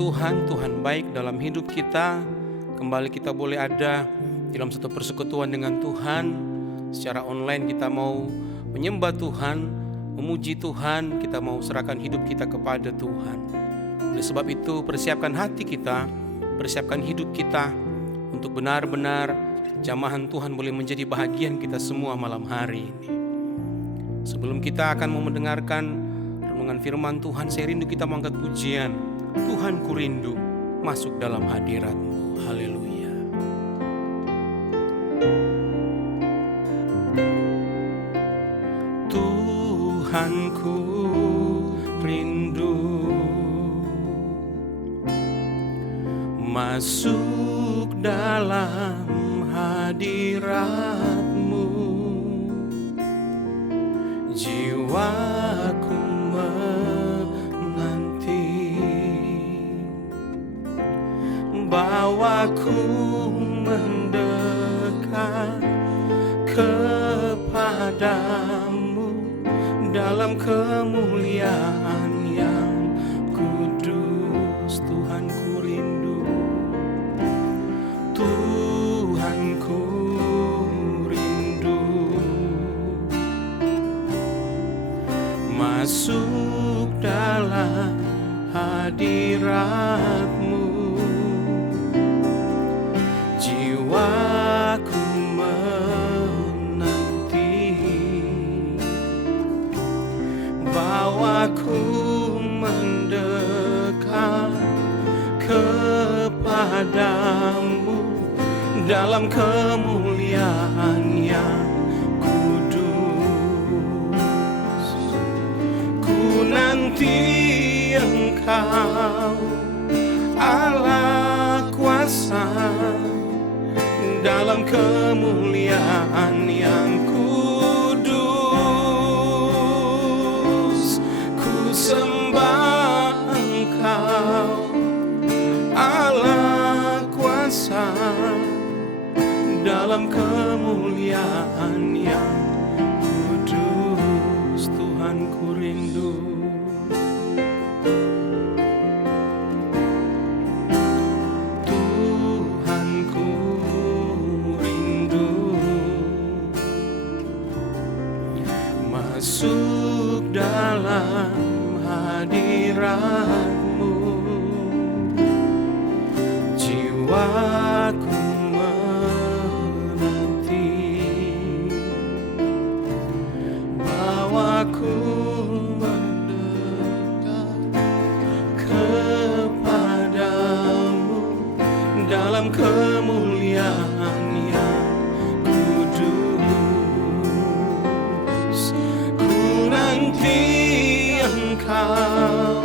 Tuhan, Tuhan baik dalam hidup kita. Kembali kita boleh ada dalam satu persekutuan dengan Tuhan. Secara online kita mau menyembah Tuhan, memuji Tuhan, kita mau serahkan hidup kita kepada Tuhan. Oleh sebab itu persiapkan hati kita, persiapkan hidup kita untuk benar-benar jamahan Tuhan boleh menjadi bahagian kita semua malam hari ini. Sebelum kita akan mau mendengarkan renungan firman Tuhan, saya rindu kita mengangkat pujian. Tuhan ku rindu masuk dalam hadirat-Mu. Haleluya. Tuhan ku rindu masuk dalam hadirat-Mu. Jiwaku menanti, bawaku mendekat kepadamu dalam kemuliaan yang kudus. Tuhan ku rindu, Tuhan ku rindu masuk dalam hadirat-Mu. Jiwaku menanti, bawaku mendekat kepadamu dalam kemuliaan yang kudus. Ku nanti Engkau Allah kuasa dalam kemuliaan yang kudus. Ku sembah Engkau Allah kuasa dalam kemuliaan yang kudus. Tuhan ku rindu, Tuhan ku rindu masuk dalam hadirat-Mu. Jiwaku menanti, bawaku mendekat kepadamu dalam kemuliaan yang kudus. Ku nanti Engkau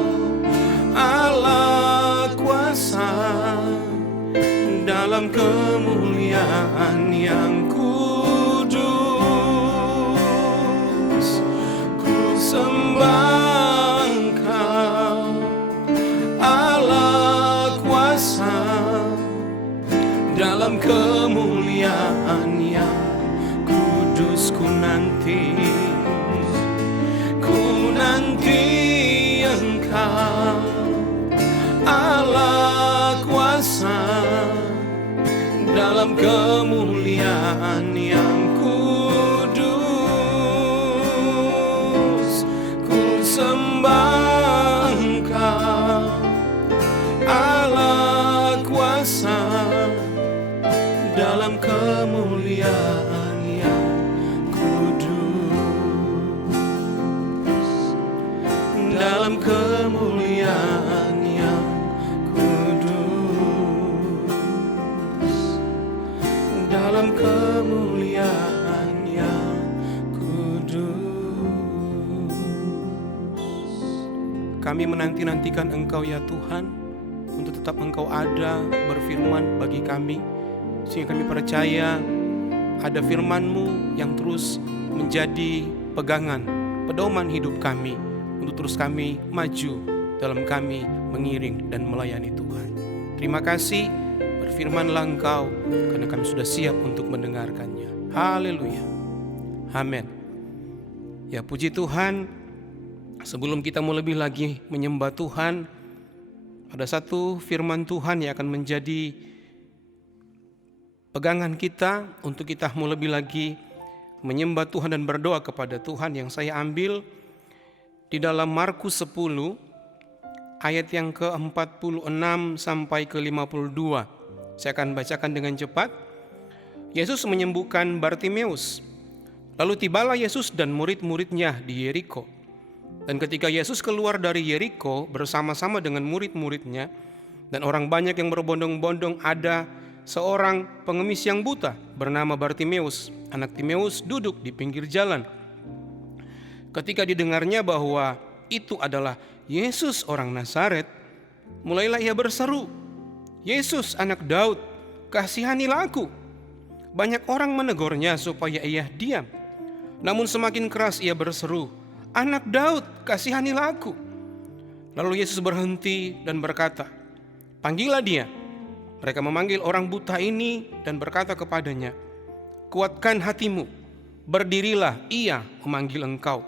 Allah kuasa dalam kemuliaan yang kudus. Ku sembah Engkau Allah kuasa dalam kemuliaan yang kudus. Ku nanti Engkau Allah kuasa dalam kemuliaan yang kudus. Ku sembah Engkau Allah kuasa dalam kemuliaan yang kudus, dalam kemuliaan yang kudus, dalam kemuliaan yang kudus. Kami menanti-nantikan Engkau ya Tuhan, untuk tetap Engkau ada berfirman bagi kami, sehingga kami percaya ada firman-Mu yang terus menjadi pegangan, pedoman hidup kami, untuk terus kami maju dalam kami mengiring dan melayani Tuhan. Terima kasih, berfirmanlah Engkau, karena kami sudah siap untuk mendengarkannya. Haleluya. Amin. Ya, puji Tuhan. Sebelum kita mau lebih lagi menyembah Tuhan, Ada satu firman Tuhan yang akan menjadi pegangan kita untuk kita mau lebih lagi menyembah Tuhan dan berdoa kepada Tuhan, yang saya ambil di dalam Markus 10 ayat yang ke-46 sampai ke-52. Saya akan bacakan dengan cepat. Yesus menyembuhkan Bartimeus. Lalu tibalah Yesus dan murid-muridnya di Yeriko. Dan ketika Yesus keluar dari Yeriko bersama-sama dengan murid-muridnya dan orang banyak yang berbondong-bondong, ada seorang pengemis yang buta bernama Bartimeus, anak Timeus, duduk di pinggir jalan. Ketika didengarnya bahwa itu adalah Yesus orang Nazaret, mulailah ia berseru, "Yesus anak Daud, kasihanilah aku." Banyak orang menegurnya supaya ia diam. Namun semakin keras ia berseru, "Anak Daud, kasihanilah aku." Lalu Yesus berhenti dan berkata, "Panggillah dia." Mereka memanggil orang buta ini dan berkata kepadanya, "Kuatkan hatimu, berdirilah, ia memanggil engkau."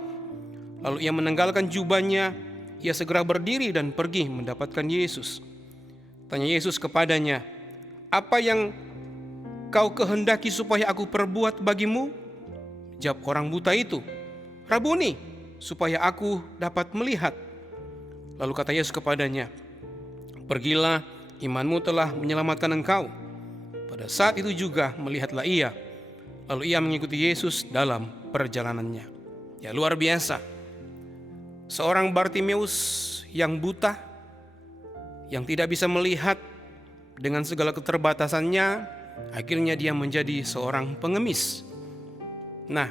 Lalu ia menanggalkan jubahnya, ia segera berdiri dan pergi mendapatkan Yesus. Tanya Yesus kepadanya, "Apa yang kau kehendaki supaya aku perbuat bagimu?" Jawab orang buta itu, "Rabuni, supaya aku dapat melihat." Lalu kata Yesus kepadanya, "Pergilah, imanmu telah menyelamatkan engkau." Pada saat itu juga melihatlah ia. Lalu ia mengikuti Yesus dalam perjalanannya. Ya, luar biasa. Seorang Bartimeus yang buta, yang tidak bisa melihat dengan segala keterbatasannya, akhirnya dia menjadi seorang pengemis. Nah,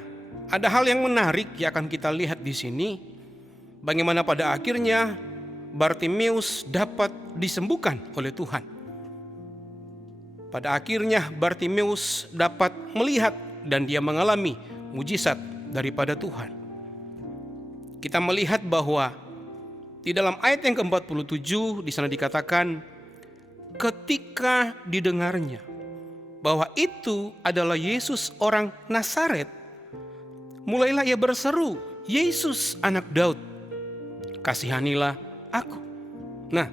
ada hal yang menarik yang akan kita lihat di sini. Bagaimana pada akhirnya Bartimeus dapat disembuhkan oleh Tuhan. Pada akhirnya Bartimeus dapat melihat dan dia mengalami mujizat daripada Tuhan. Kita melihat bahwa di dalam ayat yang ke-47 di sana dikatakan, ketika didengarnya bahwa itu adalah Yesus orang Nazaret, mulailah ia berseru, "Yesus anak Daud, kasihanilah aku." Nah,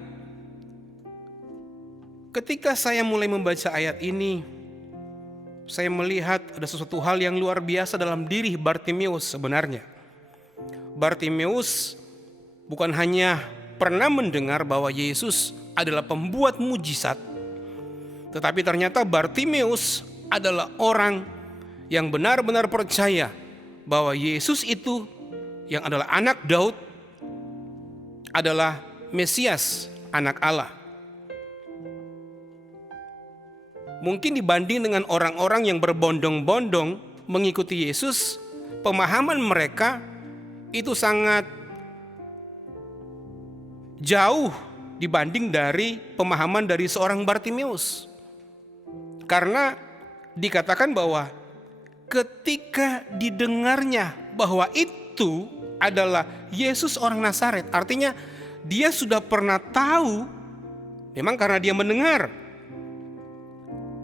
ketika saya mulai membaca ayat ini, saya melihat ada sesuatu hal yang luar biasa dalam diri Bartimeus sebenarnya. Bartimeus bukan hanya pernah mendengar bahwa Yesus adalah pembuat mujizat, tetapi ternyata Bartimeus adalah orang yang benar-benar percaya bahwa Yesus itu yang adalah anak Daud adalah Mesias, anak Allah. Mungkin dibanding dengan orang-orang yang berbondong-bondong mengikuti Yesus, pemahaman mereka itu sangat jauh dibanding dari pemahaman dari seorang Bartimeus. Karena dikatakan bahwa ketika didengarnya bahwa itu adalah Yesus orang Nazaret, artinya dia sudah pernah tahu, memang karena dia mendengar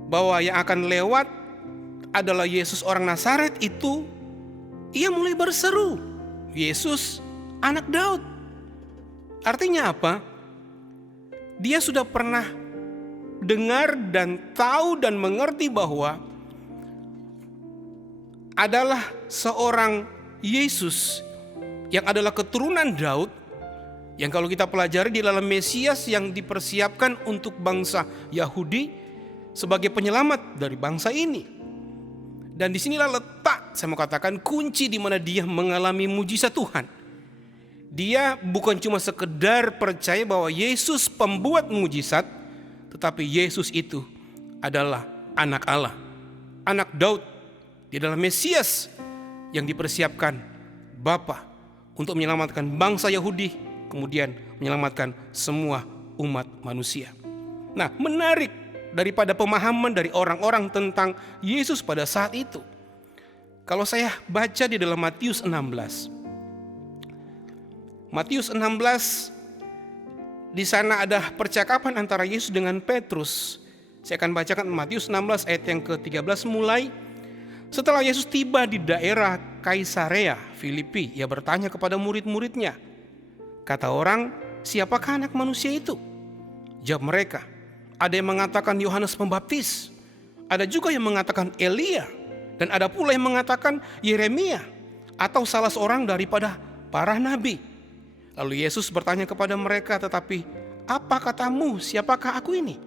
bahwa yang akan lewat adalah Yesus orang Nazaret itu, ia mulai berseru, "Yesus anak Daud." Artinya apa? Dia sudah pernah dengar dan tahu dan mengerti bahwa adalah seorang Yesus yang adalah keturunan Daud, yang kalau kita pelajari di dalam Mesias yang dipersiapkan untuk bangsa Yahudi sebagai penyelamat dari bangsa ini. Dan disinilah letak, saya mau katakan, kunci di mana dia mengalami mujizat Tuhan. Dia bukan cuma sekedar percaya bahwa Yesus pembuat mujizat, tetapi Yesus itu adalah anak Allah, anak Daud, di dalam Mesias yang dipersiapkan Bapa untuk menyelamatkan bangsa Yahudi, kemudian menyelamatkan semua umat manusia. Nah, menarik daripada pemahaman dari orang-orang tentang Yesus pada saat itu. Kalau saya baca di dalam Matius 16. Matius 16, di sana ada percakapan antara Yesus dengan Petrus. Saya akan bacakan Matius 16 ayat yang ke-13 mulai. Setelah Yesus tiba di daerah Kaisarea Filipi, ia bertanya kepada murid-muridnya, "Kata orang, siapakah anak manusia itu?" Jawab mereka, ada yang mengatakan Yohanes Pembaptis, ada juga yang mengatakan Elia, dan ada pula yang mengatakan Yeremia atau salah seorang daripada para nabi. Lalu Yesus bertanya kepada mereka, tetapi apa katamu, siapakah aku ini?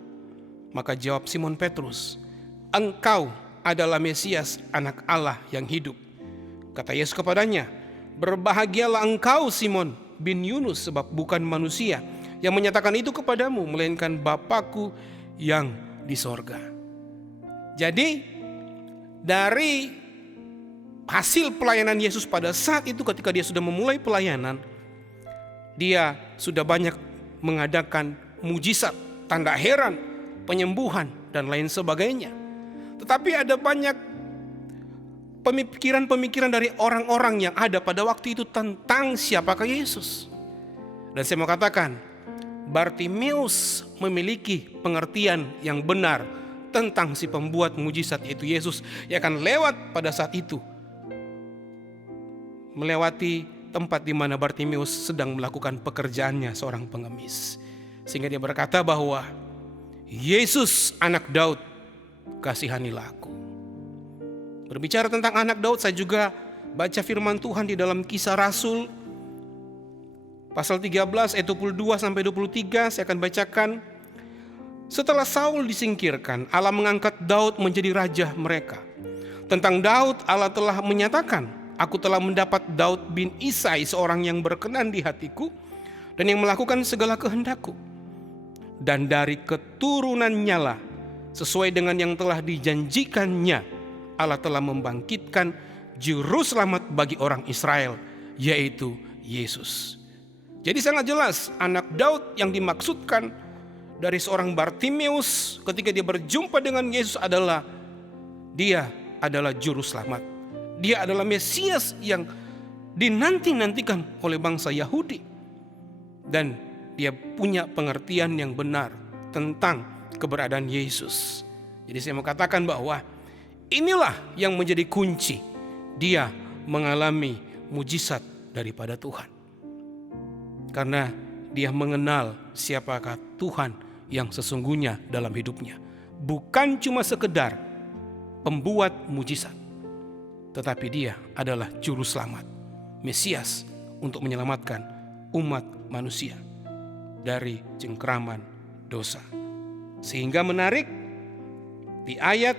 Maka jawab Simon Petrus, engkau adalah Mesias, anak Allah yang hidup. Kata Yesus kepadanya, berbahagialah engkau Simon bin Yunus, sebab bukan manusia yang menyatakan itu kepadamu, melainkan Bapa-Ku yang di sorga. Jadi dari hasil pelayanan Yesus pada saat itu, ketika dia sudah memulai pelayanan, dia sudah banyak mengadakan mujizat, tanda heran, penyembuhan, dan lain sebagainya. Tetapi ada banyak pemikiran-pemikiran dari orang-orang yang ada pada waktu itu tentang siapakah Yesus. Dan saya mau katakan, Bartimeus memiliki pengertian yang benar tentang si pembuat mujizat, yaitu Yesus, yang akan lewat pada saat itu, melewati tempat di mana Bartimeus sedang melakukan pekerjaannya seorang pengemis. Sehingga dia berkata bahwa, Yesus anak Daud, kasihanilah aku. Berbicara tentang anak Daud, saya juga baca firman Tuhan di dalam Kisah Rasul pasal 13 ayat 22 sampai 23. Saya akan bacakan. Setelah Saul disingkirkan, Allah mengangkat Daud menjadi raja mereka. Tentang Daud, Allah telah menyatakan, aku telah mendapat Daud bin Isai, seorang yang berkenan di hatiku dan yang melakukan segala kehendakku. Dan dari keturunannya lah, sesuai dengan yang telah dijanjikannya, Allah telah membangkitkan juru selamat bagi orang Israel, yaitu Yesus. Jadi sangat jelas anak Daud yang dimaksudkan dari seorang Bartimeus ketika dia berjumpa dengan Yesus adalah, dia adalah juru selamat. Dia adalah Mesias yang dinanti-nantikan oleh bangsa Yahudi. Dan dia punya pengertian yang benar tentang keberadaan Yesus. Jadi saya mau katakan bahwa inilah yang menjadi kunci dia mengalami mujizat daripada Tuhan. Karena dia mengenal siapakah Tuhan yang sesungguhnya dalam hidupnya. Bukan cuma sekedar pembuat mujizat, tetapi dia adalah juru selamat, Mesias untuk menyelamatkan umat manusia dari cengkraman dosa. Sehingga menarik, di ayat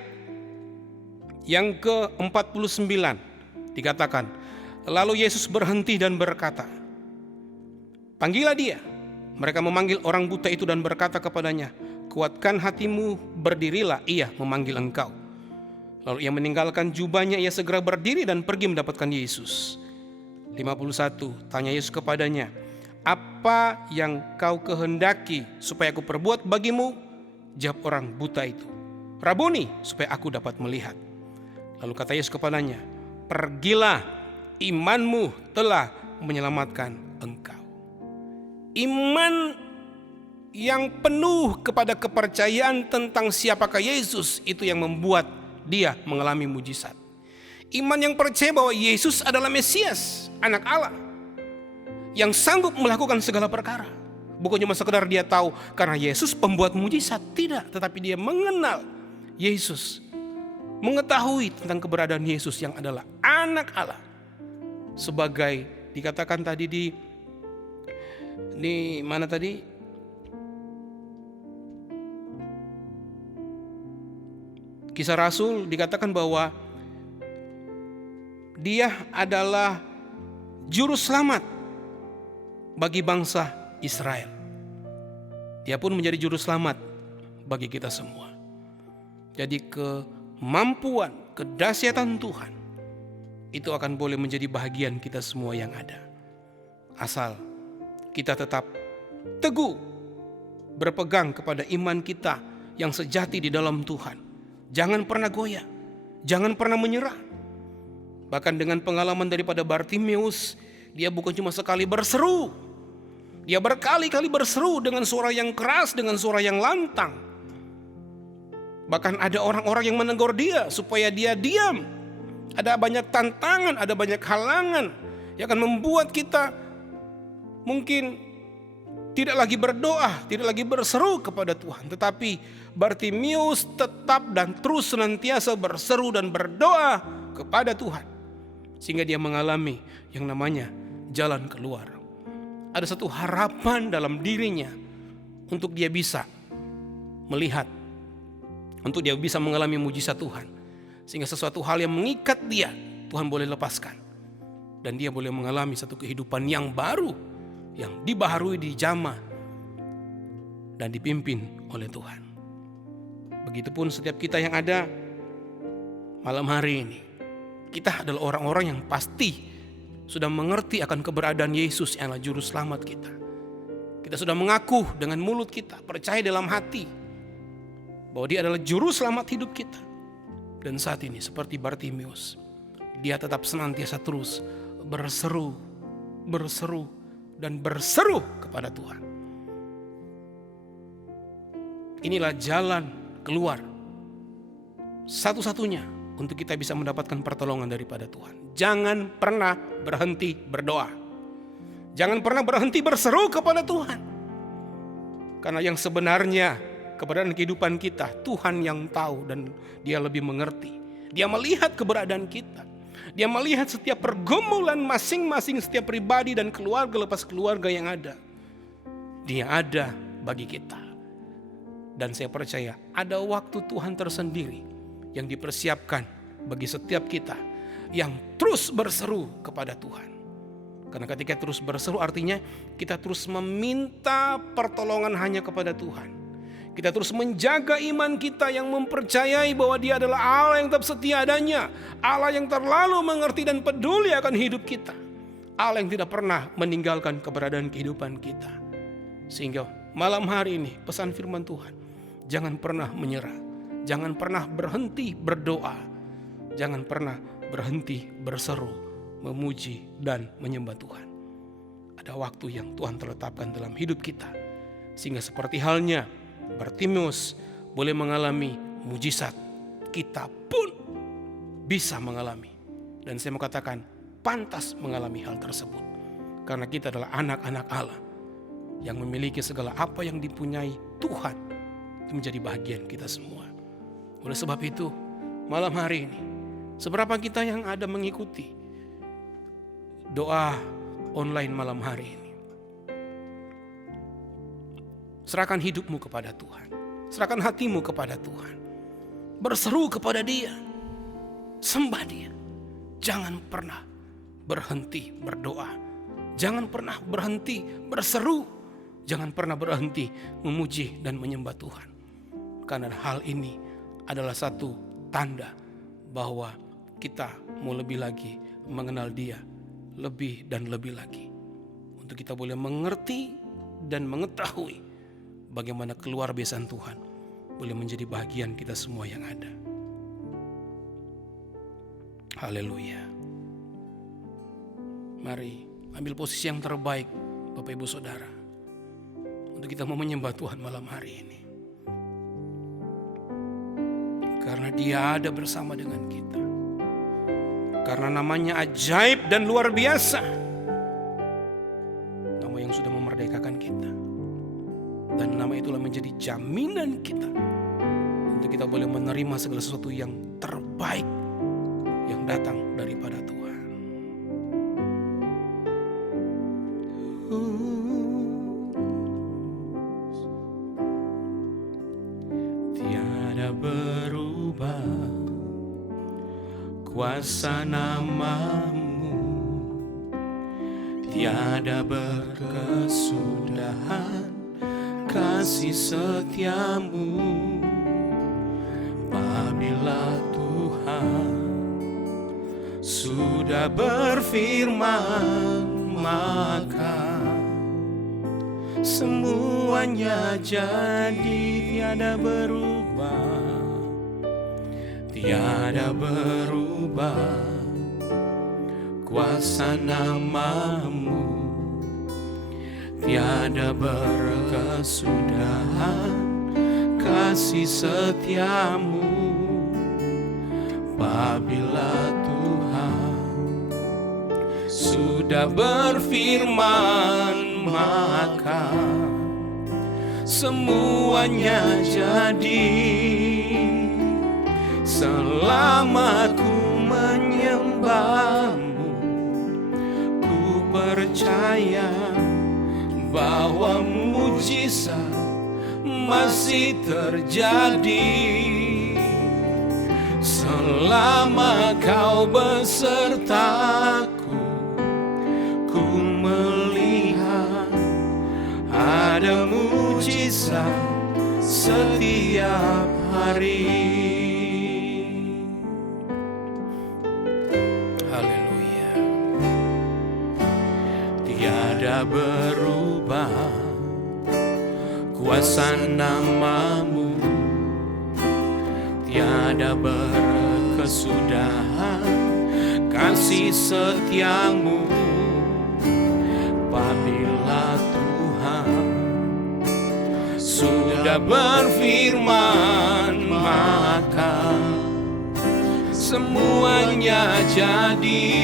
yang ke-49 dikatakan, lalu Yesus berhenti dan berkata, panggillah dia. Mereka memanggil orang buta itu dan berkata kepadanya, kuatkan hatimu, berdirilah, ia memanggil engkau. Lalu ia meninggalkan jubahnya, ia segera berdiri dan pergi mendapatkan Yesus. 51, tanya Yesus kepadanya, apa yang kau kehendaki supaya aku perbuat bagimu? Jawab orang buta itu, Rabuni, supaya aku dapat melihat. Lalu kata Yesus kepadanya, pergilah, imanmu telah menyelamatkan engkau. Iman yang penuh kepada kepercayaan tentang siapakah Yesus, itu yang membuat dia mengalami mujizat. Iman yang percaya bahwa Yesus adalah Mesias, anak Allah, yang sanggup melakukan segala perkara. Bukan cuma sekedar dia tahu karena Yesus pembuat mujizat, tidak. Tetapi dia mengenal Yesus, mengetahui tentang keberadaan Yesus yang adalah anak Allah. Sebagai dikatakan tadi di mana tadi? Kisah Rasul dikatakan bahwa dia adalah juru selamat bagi bangsa Israel. Dia pun menjadi juru selamat bagi kita semua. Jadi kemampuan, kedahsyatan Tuhan itu akan boleh menjadi bahagian kita semua yang ada. Asal kita tetap teguh berpegang kepada iman kita yang sejati di dalam Tuhan. Jangan pernah goyah, jangan pernah menyerah. Bahkan dengan pengalaman daripada Bartimeus, dia bukan cuma sekali berseru, dia berkali-kali berseru dengan suara yang keras, dengan suara yang lantang. Bahkan ada orang-orang yang menegur dia supaya dia diam. Ada banyak tantangan, ada banyak halangan yang akan membuat kita mungkin tidak lagi berdoa, tidak lagi berseru kepada Tuhan, tetapi Bartimius tetap dan terus senantiasa berseru dan berdoa kepada Tuhan, sehingga dia mengalami yang namanya jalan keluar. Ada satu harapan dalam dirinya untuk dia bisa melihat, untuk dia bisa mengalami mujizat Tuhan, sehingga sesuatu hal yang mengikat dia Tuhan boleh lepaskan, dan dia boleh mengalami satu kehidupan yang baru, yang dibaharui, dijamah dan dipimpin oleh Tuhan. Begitupun setiap kita yang ada malam hari ini, kita adalah orang-orang yang pasti sudah mengerti akan keberadaan Yesus yang adalah juru selamat kita. Kita sudah mengaku dengan mulut kita, percaya dalam hati bahwa dia adalah juru selamat hidup kita. Dan saat ini seperti Bartimius, dia tetap senantiasa terus berseru dan berseru kepada Tuhan. Inilah jalan keluar satu-satunya untuk kita bisa mendapatkan pertolongan daripada Tuhan. Jangan pernah berhenti berdoa. Jangan pernah berhenti berseru kepada Tuhan. Karena yang sebenarnya keberadaan kehidupan kita, Tuhan yang tahu dan dia lebih mengerti. Dia melihat keberadaan kita. Dia melihat setiap pergumulan masing-masing, setiap pribadi dan keluarga lepas keluarga yang ada. Dia ada bagi kita. Dan saya percaya ada waktu Tuhan tersendiri yang dipersiapkan bagi setiap kita yang terus berseru kepada Tuhan. Karena ketika terus berseru artinya kita terus meminta pertolongan hanya kepada Tuhan. Kita terus menjaga iman kita yang mempercayai bahwa dia adalah Allah yang tetap setia adanya. Allah yang terlalu mengerti dan peduli akan hidup kita. Allah yang tidak pernah meninggalkan keberadaan kehidupan kita. Sehingga malam hari ini pesan firman Tuhan, jangan pernah menyerah. Jangan pernah berhenti berdoa. Jangan pernah berhenti berseru, memuji dan menyembah Tuhan. Ada waktu yang Tuhan terletakkan dalam hidup kita. Sehingga seperti halnya Bartimius boleh mengalami mujizat, kita pun bisa mengalami. Dan saya mau katakan pantas mengalami hal tersebut. Karena kita adalah anak-anak Allah yang memiliki segala apa yang dipunyai Tuhan. Itu menjadi bahagian kita semua. Oleh sebab itu malam hari ini, seberapa kita yang ada mengikuti doa online malam hari ini, serahkan hidupmu kepada Tuhan. Serahkan hatimu kepada Tuhan. Berseru kepada Dia. Sembah Dia. Jangan pernah berhenti berdoa. Jangan pernah berhenti berseru. Jangan pernah berhenti memuji dan menyembah Tuhan. Karena hal ini adalah satu tanda bahwa kita mau lebih lagi mengenal Dia. Lebih dan lebih lagi. Untuk kita boleh mengerti dan mengetahui bagaimana keluar biasaan Tuhan boleh menjadi bahagian kita semua yang ada. Haleluya. Mari ambil posisi yang terbaik Bapak Ibu Saudara, untuk kita mau menyembah Tuhan malam hari ini. Karena Dia ada bersama dengan kita. Karena namanya ajaib dan luar biasa. Nama yang sudah memerdekakan kita. Dan nama itulah menjadi jaminan kita untuk kita boleh menerima segala sesuatu yang terbaik yang datang daripada Tuhan. Tiada berubah kuasa nama-Mu, tiada berkesudahan kasih setiamu. Apabila Tuhan sudah berfirman, maka semuanya jadi. Tiada berubah, tiada berubah kuasa nama-Mu, tiada berkesudahan kasih setiamu. Apabila Tuhan sudah berfirman, maka semuanya jadi. Selama ku menyembahmu, ku percaya bahwa mujizat masih terjadi. Selama kau besertaku, ku melihat ada mujizat setiap hari. Haleluya. Tiada berubah kuasa namamu, tiada berkesudahan kasih setiamu. Apabila Tuhan sudah berfirman, maka semuanya jadi.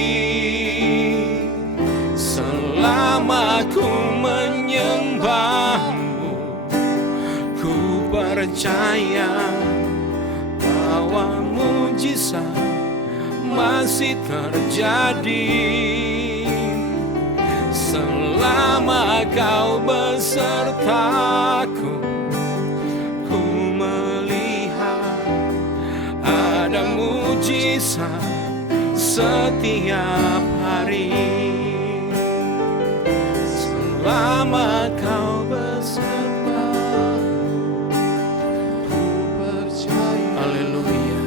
Selama ku menyembahmu, ku percaya bahwa mujizat masih terjadi. Selama kau besertaku, ku melihat ada mujizat setiap hari. Selama kau besertaku, ku percaya. Haleluya.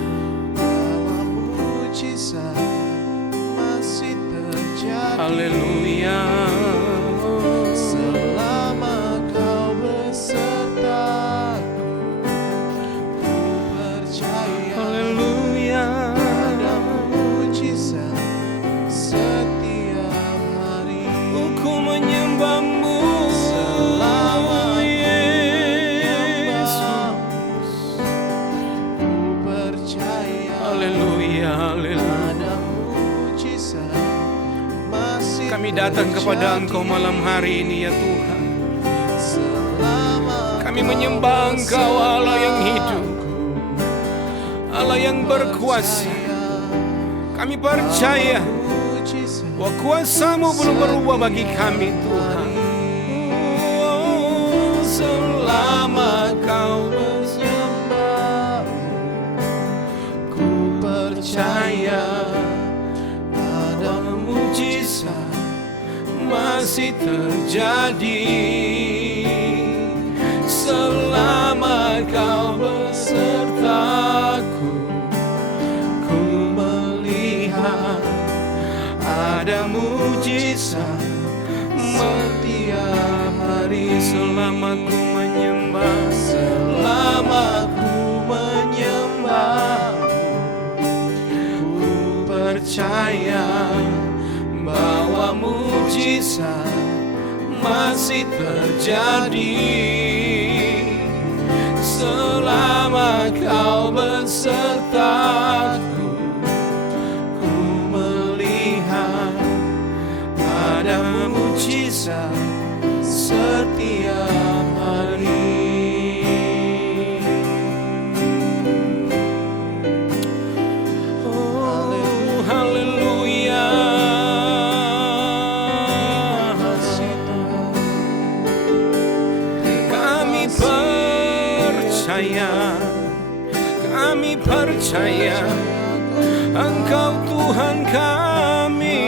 Bahwa mujizat masih terjadi. Haleluya. Selama kau besertaku, ku percaya. Haleluya. Ada mujizat setiap hari. Ku menyembahmu selama Yesus, ku percaya. Haleluya, haleluya. Ada mujizat masih. Kami datang kepada Engkau malam hari ini ya Tuhan. Kami menyembah Engkau, Allah yang hidup, Allah yang berkuasa. Kami percaya bahwa kuasa-Mu belum berubah bagi kami Tuhan. Selama kau menyembah, ku percaya ada mujizat masih terjadi. Selama kau besertaku, ku melihat ada mujizat setiap hari. Selama ku menyembah, selama ku menyembahmu, ku percaya bahwa mujizat masih terjadi. Selama kau besertaku, ku melihat ada mujizat setiap hari. Oh, haleluya. Kami percaya, kami percaya Engkau Tuhan kami.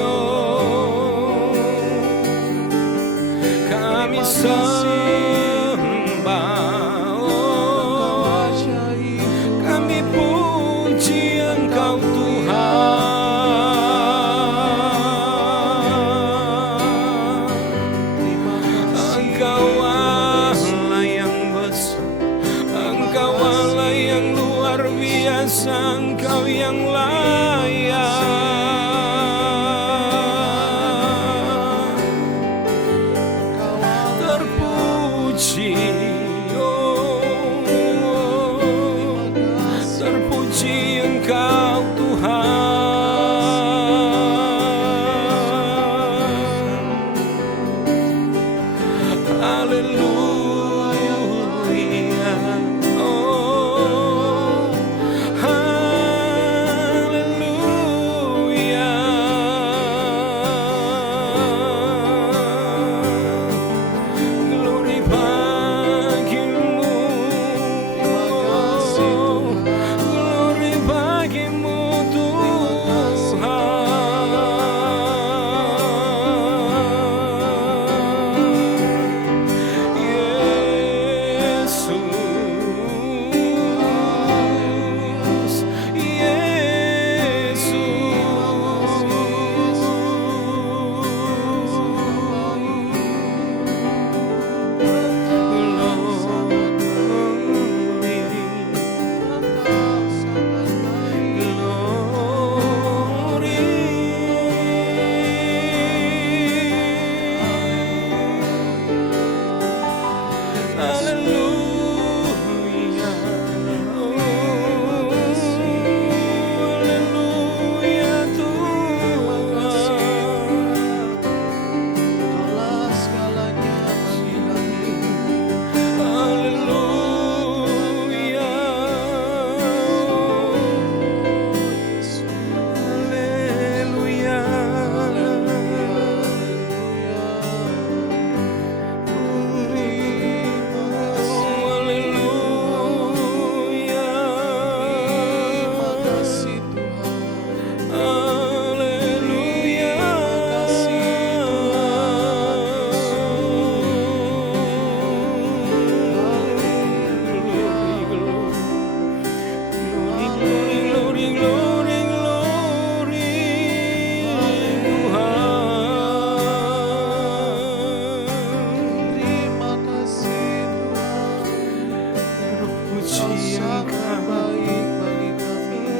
Oh, kami sembah, oh, kami puji Engkau Tuhan. Engkau Allah yang besar, Engkau Allah yang luar biasa, Engkau yang layak. Terpuji, oh, terpuji Engkau Tuhan.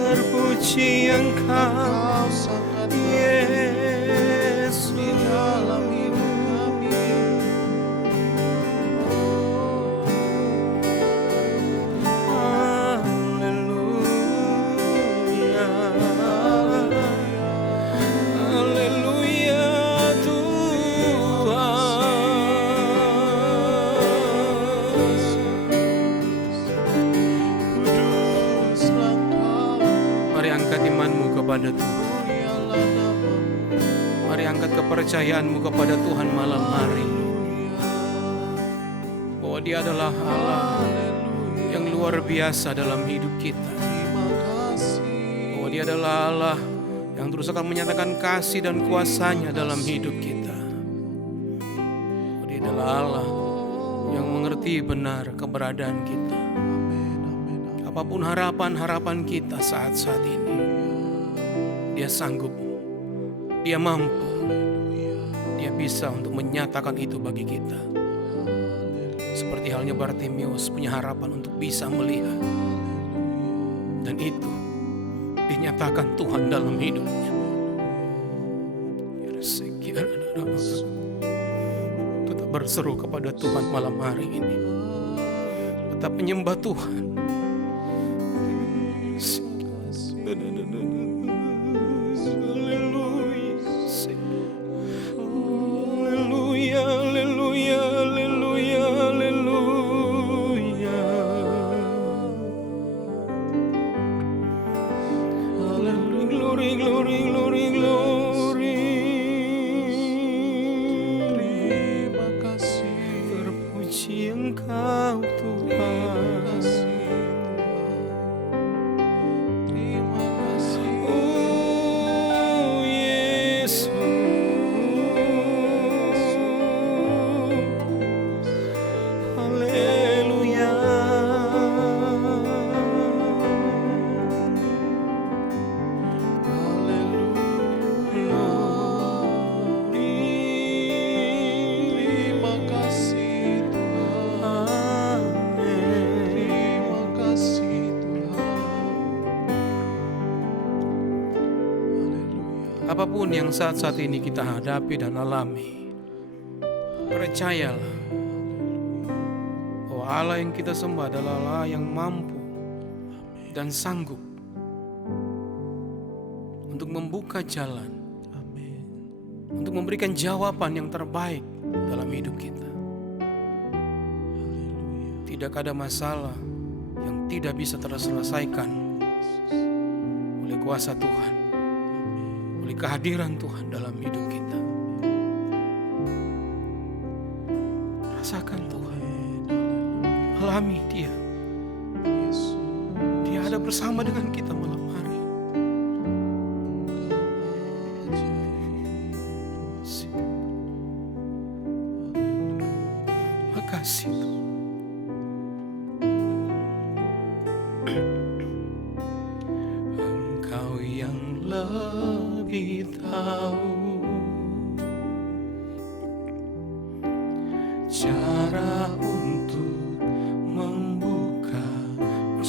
Terpuji Engkau, Yesus, di dalam hidup kami. Haleluya, haleluya Tuhan. Kuduslah Engkau, Mari angkat imanmu kepada Tuhan. mulialah namamu. Mari angkat kepercayaanmu kepada Tuhan malam hari, bahwa Dia adalah Allah yang luar biasa dalam hidup kita, Terima kasih. bahwa Dia adalah Allah yang terus akan menyatakan kasih dan kuasa-Nya dalam hidup kita, bahwa Dia adalah Allah yang mengerti benar keberadaan kita. Apapun harapan-harapan kita saat-saat ini, Dia sanggup, Dia mampu, Dia bisa untuk menyatakan itu bagi kita. Seperti halnya Bartimeus punya harapan untuk bisa melihat, dan itu dinyatakan Tuhan dalam hidupnya. Tetap berseru kepada Tuhan malam hari ini, tetap menyembah Tuhan. Haleluya, haleluya, haleluya, haleluya. Haleluya, glory, glory, glory, glory. Terima kasih. Terpuji Engkau Tuhan. Terima kasih. Oh Yesus, haleluya. Terima kasih Tuhan. Terima kasih Tuhan. Haleluya. Apapun yang saat-saat ini kita hadapi dan alami, percayalah bahwa Allah yang kita sembah adalah Allah yang mampu dan sanggup untuk membuka jalan, Amin. untuk memberikan jawaban yang terbaik dalam hidup kita. Tidak ada masalah yang tidak bisa terselesaikan oleh kuasa Tuhan, oleh kehadiran Tuhan dalam hidup kita. Rasakan Tuhan, alami Dia. Yesus. Dia ada bersama dengan kita malam hari. Makasih Tuhan.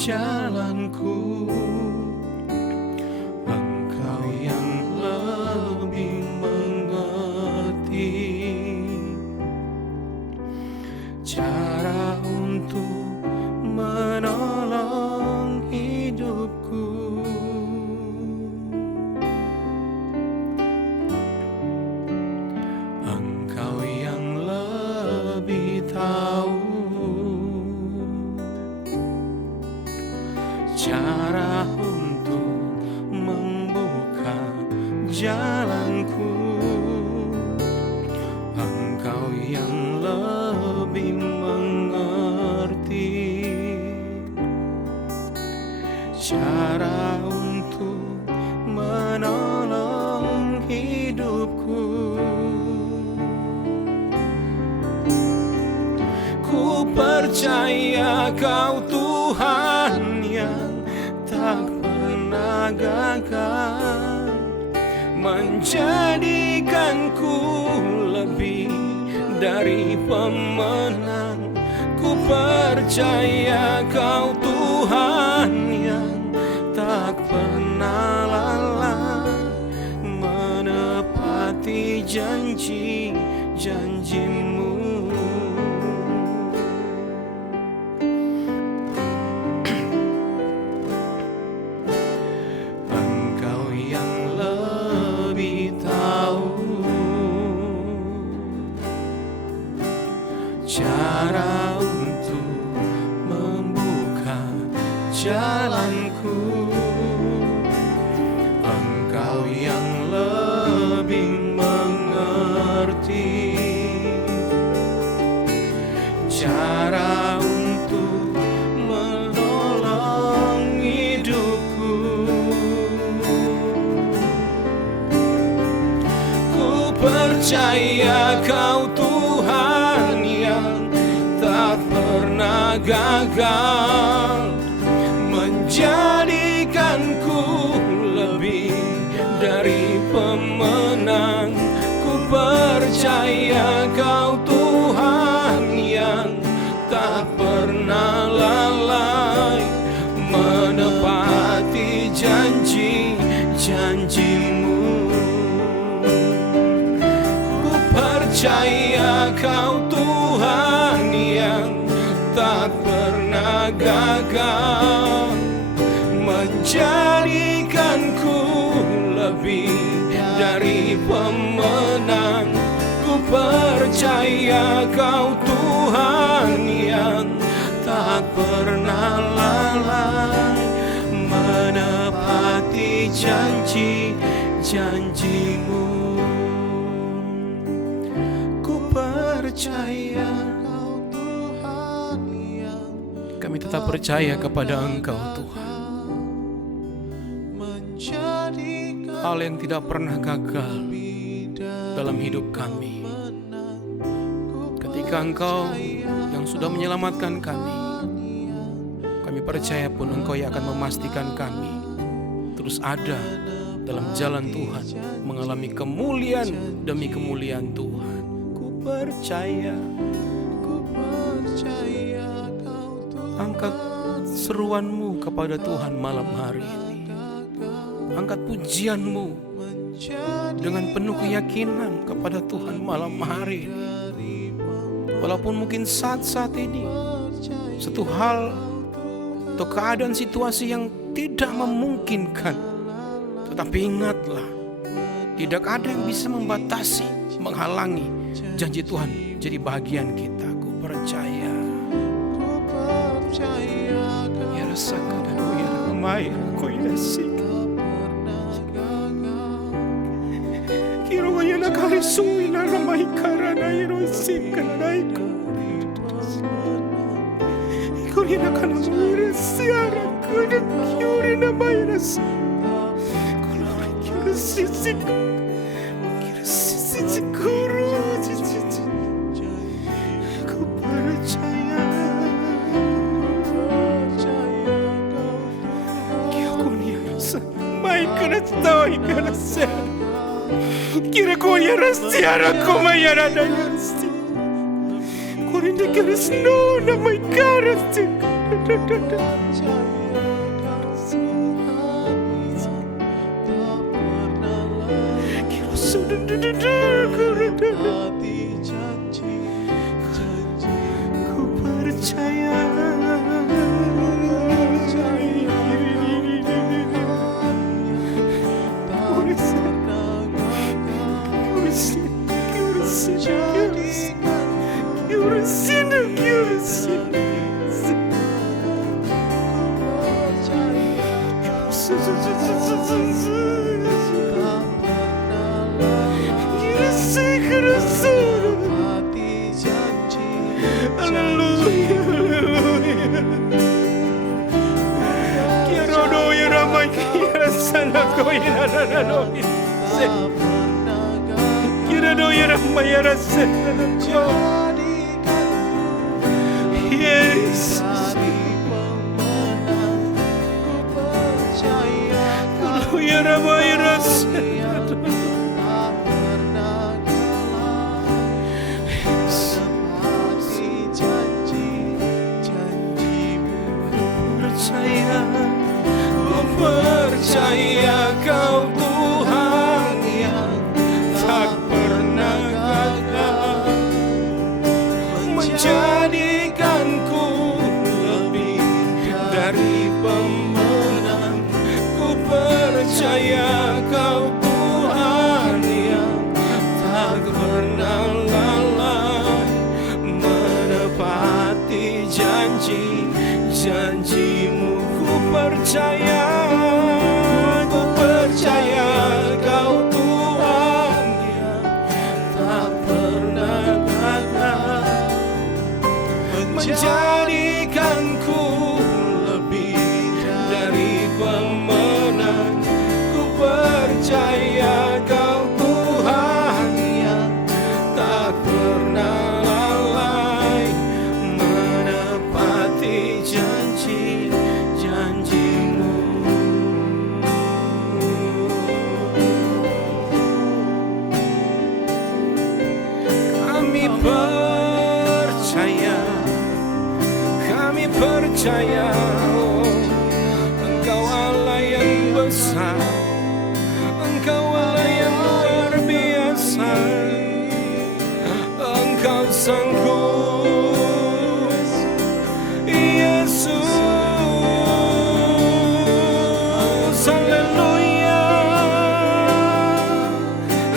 jalanku. Engkau yang lebih mengerti cara untuk menolong hidupku. Engkau yang lebih tahu cara untuk membuka jalanku. Engkau yang lebih mengerti cara untuk menolong hidupku. Ku percaya Kau Tuhan yang tak pernah gagal, menjadikanku lebih dari pemenang. Ku percaya Kau Tuhan yang tak pernah lalai, menepati janji-janji-Mu. Engkau yang lebih tahu cara untuk membuka jalanku. Engkau yang lebih mengerti cara untuk menolong hidupku. Ku percaya Kau Tuhan yang tak pernah gagal, menjadikanku lebih dari pemenang. Ku percaya Kau Tuhan yang tak pernah lalai, menepati janji-janji-Mu. Ku percaya Kau Tuhan yang tak pernah gagal, menjadikanku lebih dari pemenang. Ku percaya Kau Tuhan yang tak pernah lalai, menepati janji-janji-Mu. Ku percaya Kau Tuhan yang kami tetap percaya kepada Engkau Tuhan. Hal yang tidak pernah gagal dalam hidup kami. Ketika Engkau yang sudah menyelamatkan kami percaya pun Engkau yang akan memastikan kami terus ada dalam jalan Tuhan, mengalami kemuliaan demi kemuliaan Tuhan. Ku percaya angkat seruanmu kepada Tuhan malam hari ini. Angkat pujianmu dengan penuh keyakinan kepada Tuhan malam hari ini. Walaupun mungkin saat-saat ini satu hal atau keadaan situasi yang tidak memungkinkan, tetapi ingatlah, tidak ada yang bisa membatasi, menghalangi janji Tuhan jadi bagian kita. Ku percaya. Ya rasakan dan ya ramai aku irasik. Kiro ya nakari sungui na ramai karana irasik kanaiku. Kiro ya nakana irasiara kuda kyuri na mairas. Kiro sisik. Kiro sisik kuru. Ku percaya. Kira ko yarasiara ko mayarada yarasi. Kurinda keres no na may karasi. menepati janji-janji. Ku percaya. Yes. Percaya Kau Tuhan yang tak pernah gagal, menjadikanku lebih dari pemenang. Ku percaya Kau Tuhan yang tak pernah lalai, menepati janji-janji-Mu. Ku percaya Kau Tuhan yang tak pernah gagal, menjadikanku lebih dari pemenang. Ku percaya Kau Tuhan yang tak pernah lalai, menepati janji-janji-Mu. Kami percaya, oh, Engkau Allah yang besar, Engkau Allah yang luar biasa, Engkau sanggup, Yesus. Haleluya,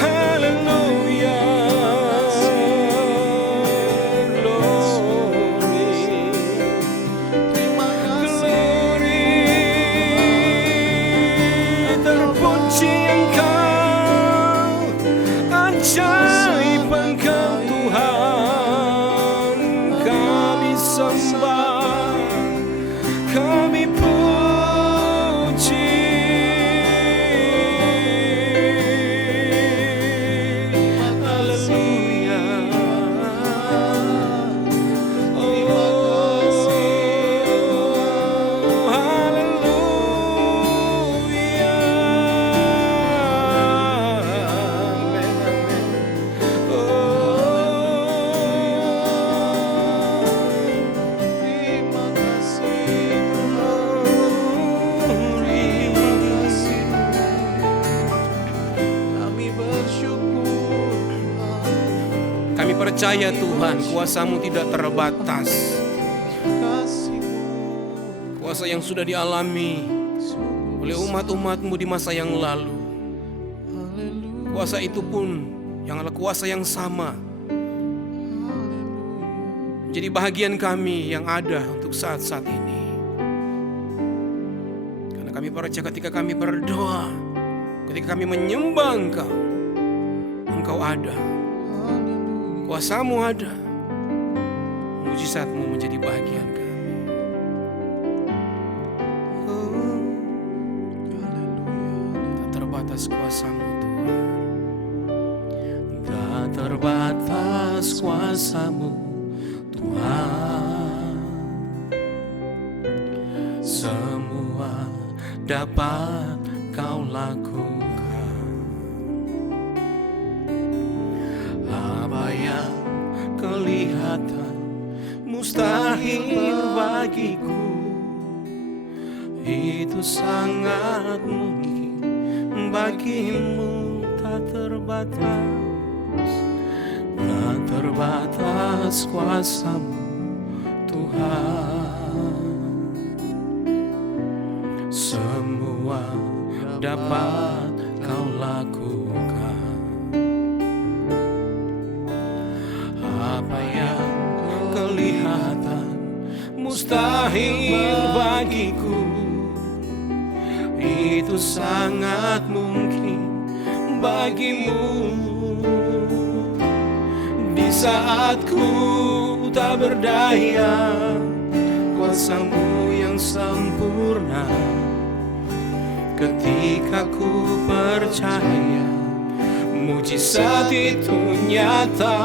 haleluya. Ajaib Engkau Tuhan, kami sembah, kami puji. Haleluya, oh haleluya. Kami percaya Tuhan, kuasa-Mu tidak terbatas. Kuasa yang sudah dialami oleh umat-umat-Mu di masa yang lalu, kuasa itu pun yang adalah kuasa yang sama menjadi bahagian kami yang ada untuk saat-saat ini. Karena kami percaya ketika kami berdoa, ketika kami menyembah Engkau, Engkau ada, kuasa-Mu ada, mujizat-Mu menjadi bahagian kami. Tak terbatas kuasa-Mu Tuhan, tak terbatas kuasa-Mu Tuhan, semua dapat Kau lakukan. Apa yang kelihatan mustahil bagiku, itu sangat mungkin bagimu. tak terbatas, tak terbatas kuasa-Mu Tuhan. Semua dapat Kau lakukan. Apa yang kelihatan mustahil bagiku, itu sangat mungkin bagimu. Di saat ku tak berdaya, kuasa-Mu yang sempurna. Ketika ku percaya, mujizat itu nyata,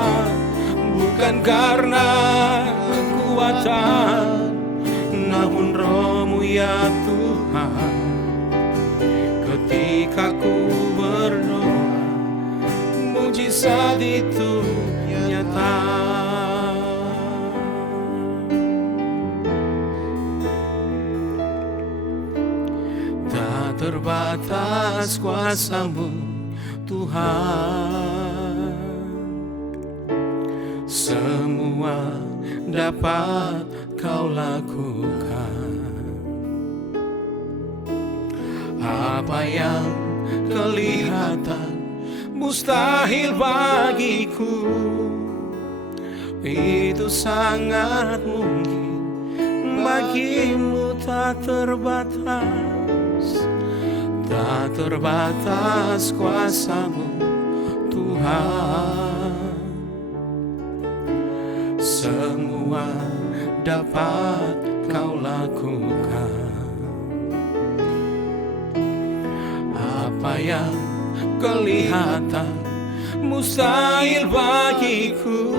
bukan karena kekuatan, namun Roh-Mu ya Tuhan. Ketika ku berdoa, mujizat itu nyata. Tak terbatas kuasa-Mu Tuhan. Semua dapat Kau lakukan. Apa yang kelihatan mustahil bagiku, itu sangat mungkin bagimu. Tak terbatas, tak terbatas kuasa-Mu Tuhan. Semua dapat Kau lakukan. Apa yang kelihatan mustahil bagiku,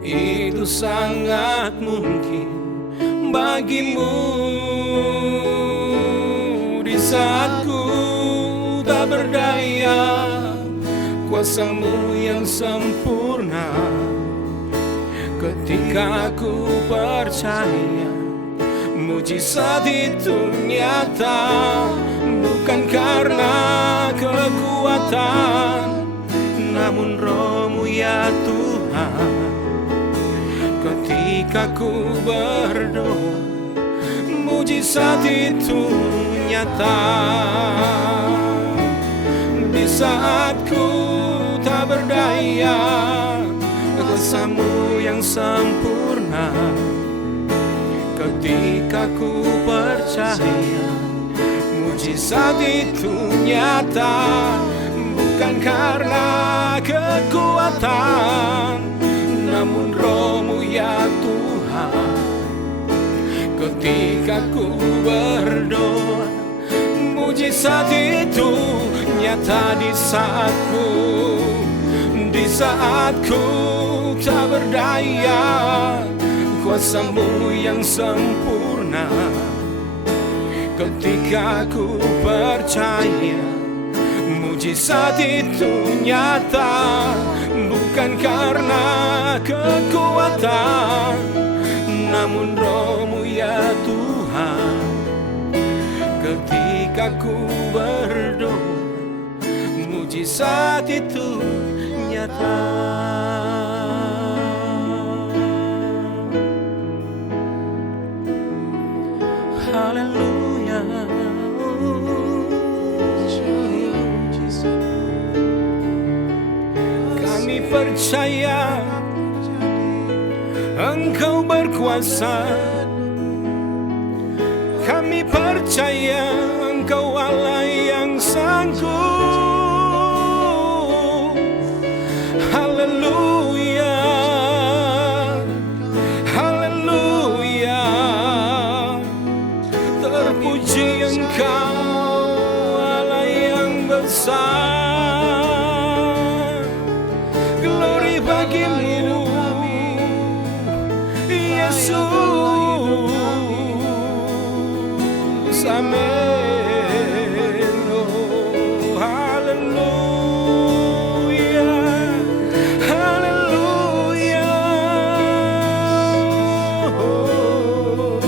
itu sangat mungkin bagimu. Di saat ku tak berdaya, kuasa-Mu yang sempurna. Ketika ku percaya, mujizat itu nyata, bukan karena kekuatan, namun Roh-Mu ya Tuhan. Ketika ku berdoa, mujizat itu nyata. Di saat ku tak berdaya, kuasa-Mu yang sempurna. Ketika ku percaya, mujizat itu nyata, bukan karena kekuatan, namun Roh-Mu ya Tuhan. Ketika ku berdoa, mujizat itu nyata. Di saat ku tak berdaya, kuasa-Mu yang sempurna. Ketika ku percaya, mujizat itu nyata, bukan karena kekuatan, namun Roh-Mu ya Tuhan. Ketika ku berdoa, mujizat itu nyata. Haleluya. Kami percaya Engkau berkuasa. Kami percaya Engkau Allah yang sanggup. Haleluya. Haleluya. Terpuji Engkau Allah yang besar. Glory bagimu Yesus. Amen. Oh, haleluya. Haleluya. Oh,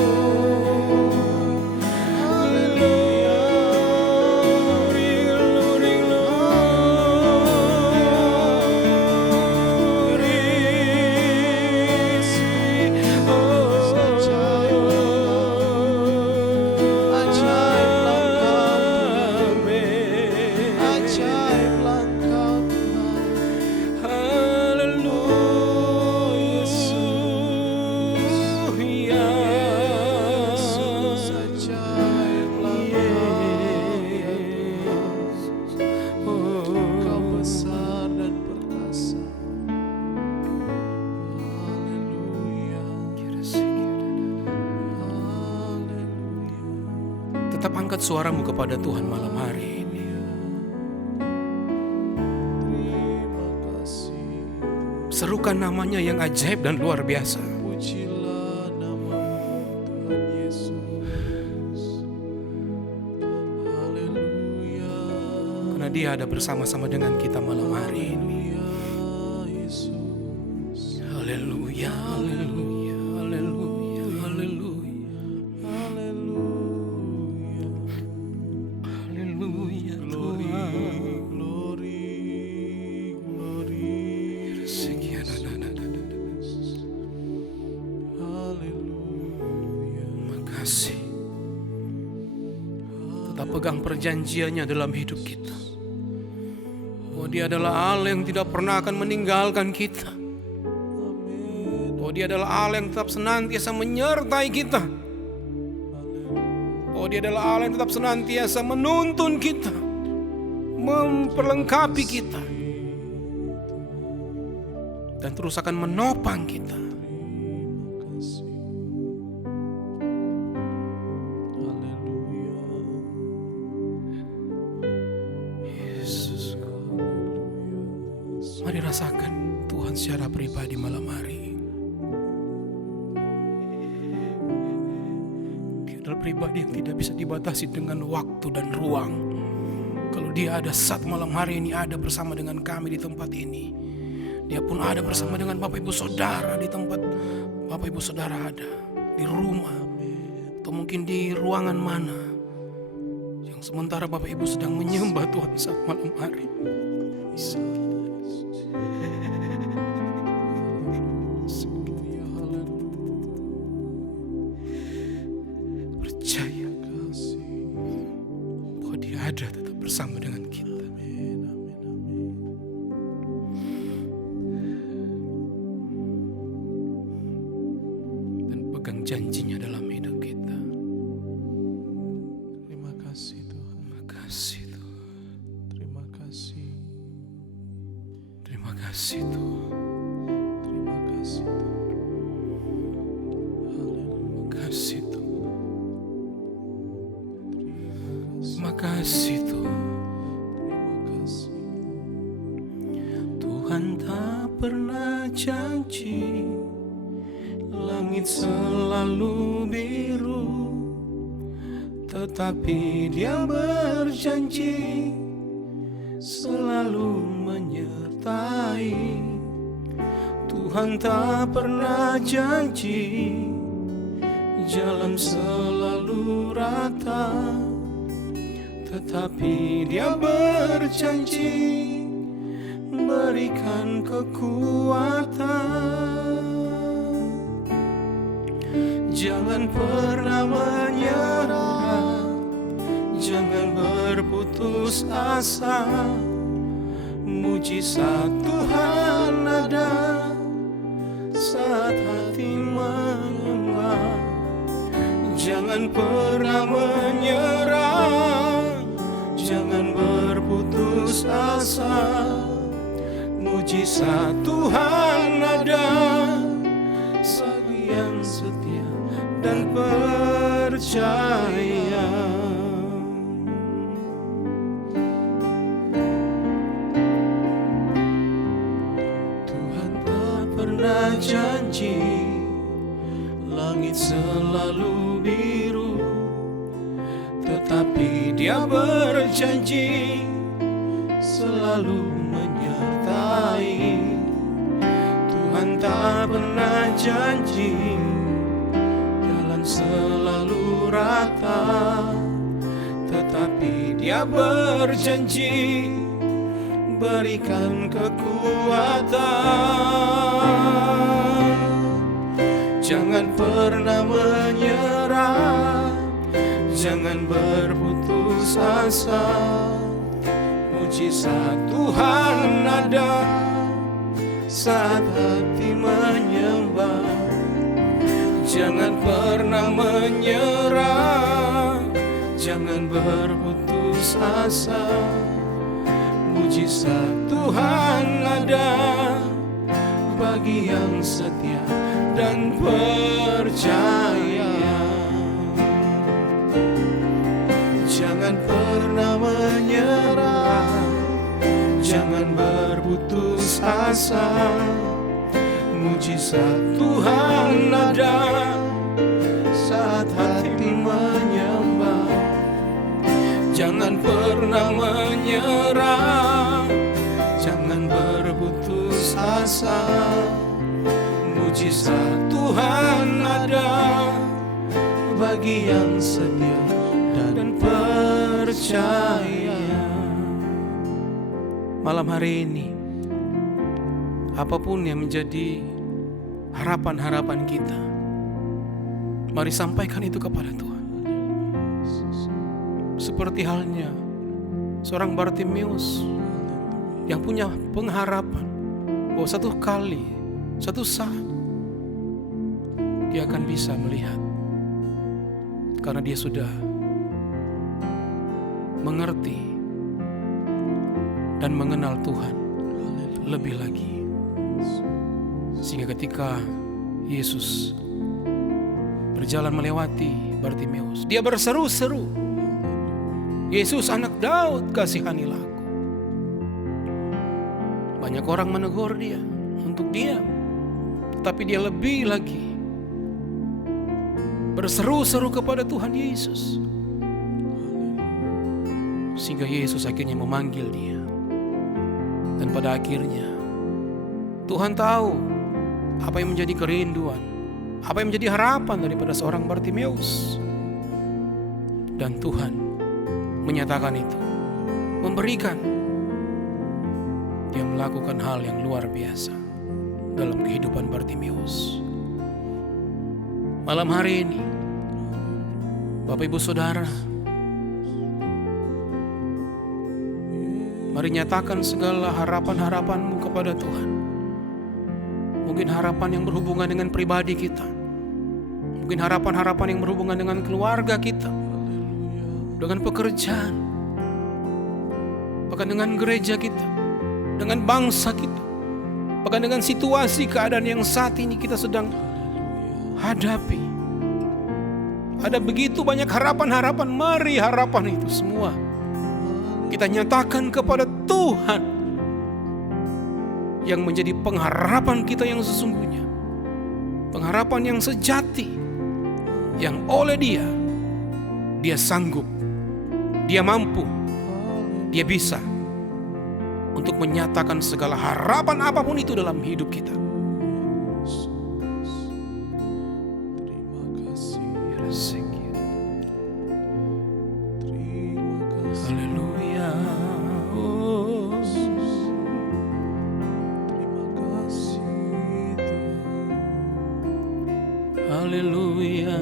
haleluya. Glory, glory, glory. Tetap angkat suaramu kepada Tuhan malam hari ini. Terima kasih. Serukan namanya yang ajaib dan luar biasa. Pujilah nama-Mu Tuhan Yesus. Haleluya. Karena Dia ada bersama-sama dengan kita malam hari ini. Yesus. Haleluya, haleluya, haleluya, haleluya. Haleluya Tuhan. Glory, glory. Sekian. Haleluya. Makasih. Tetap pegang perjanjiannya dalam hidup kita. Bahwa Dia adalah Allah yang tidak pernah akan meninggalkan kita. Bahwa Dia adalah Allah yang tetap senantiasa menyertai kita. Bahwa Dia adalah Allah yang tetap senantiasa menuntun kita, memperlengkapi kita, dan terus akan menopang kita. Haleluya. Yesus, mari rasakan Tuhan secara pribadi malam hari. Dia adalah pribadi yang tidak bisa dibatasi dengan waktu dan ruang. Kalau Dia ada saat malam hari ini ada bersama dengan kami di tempat ini, Dia pun ada bersama dengan Bapak Ibu Saudara di tempat Bapak Ibu Saudara ada, di rumah, atau mungkin di ruangan mana yang sementara Bapak Ibu sedang menyembah Tuhan saat malam hari. Percaya bahwa Dia ada tetap bersama dengan kita. Dan pegang janjinya dalam hidup kita. Terima kasih Tuhan. Makasih Tuhan. Terima kasih. Terima kasih Tuhan. Terima kasih Tuhan. Haleluya. Makasih Tuhan. Terima kasih. Makasih Tuhan. Terima kasih. Tuhan tak pernah janji langit selalu biru, tetapi Dia berjanji selalu menyertai. Tuhan tak pernah janji jalan selalu rata, tetapi Dia berjanji berikan kekuatan. Jangan pernah menyerah, jangan berputus asa. Mujizat Tuhan ada saat hati menyembah. Jangan pernah menyerah, jangan berputus asa. Mujizat Tuhan ada bagi yang setia dan percaya. Tuhan tak pernah janji langit selalu biru, tetapi Dia berjanji selalu menyertai. Tuhan tak pernah janji jalan selalu rata, tetapi Dia berjanji berikan kekuatan. Jangan pernah menyerah, jangan berputus asa. Mujizat Tuhan ada saat hati menyembah. Jangan pernah menyerah, jangan berputus asa. Mujizat Tuhan ada bagi yang setia dan percaya. asa. Mujizat Tuhan ada saat hati menyembah. Jangan pernah menyerah, jangan berputus asa. Mujizat Tuhan ada bagi yang sedia dan percaya. Malam hari ini, apapun yang menjadi harapan-harapan kita, mari sampaikan itu kepada Tuhan. Seperti halnya seorang Bartimeus yang punya pengharapan bahwa satu kali, satu saat dia akan bisa melihat, karena dia sudah mengerti dan mengenal Tuhan lebih lagi. Sehingga ketika Yesus berjalan melewati Bartimeus, dia berseru-seru, "Yesus anak Daud, kasihanilah aku." Banyak orang menegur dia untuk diam, tetapi dia lebih lagi berseru-seru kepada Tuhan Yesus. Sehingga Yesus akhirnya memanggil dia. Dan pada akhirnya Tuhan tahu apa yang menjadi kerinduan, apa yang menjadi harapan daripada seorang Bartimeus. Dan Tuhan menyatakan itu, memberikan. Dia melakukan hal yang luar biasa dalam kehidupan Bartimeus. Malam hari ini, Bapak Ibu Saudara, mari nyatakan segala harapan-harapanmu kepada Tuhan. Mungkin harapan yang berhubungan dengan pribadi kita, mungkin harapan-harapan yang berhubungan dengan keluarga kita, dengan pekerjaan, bahkan dengan gereja kita, dengan bangsa kita, bahkan dengan situasi keadaan yang saat ini kita sedang hadapi. Ada begitu banyak harapan-harapan. Mari harapan itu semua kita nyatakan kepada Tuhan yang menjadi pengharapan kita yang sesungguhnya, pengharapan yang sejati, yang oleh Dia sanggup, Dia mampu, Dia bisa untuk menyatakan segala harapan apapun itu dalam hidup kita. Haleluya. Haleluya.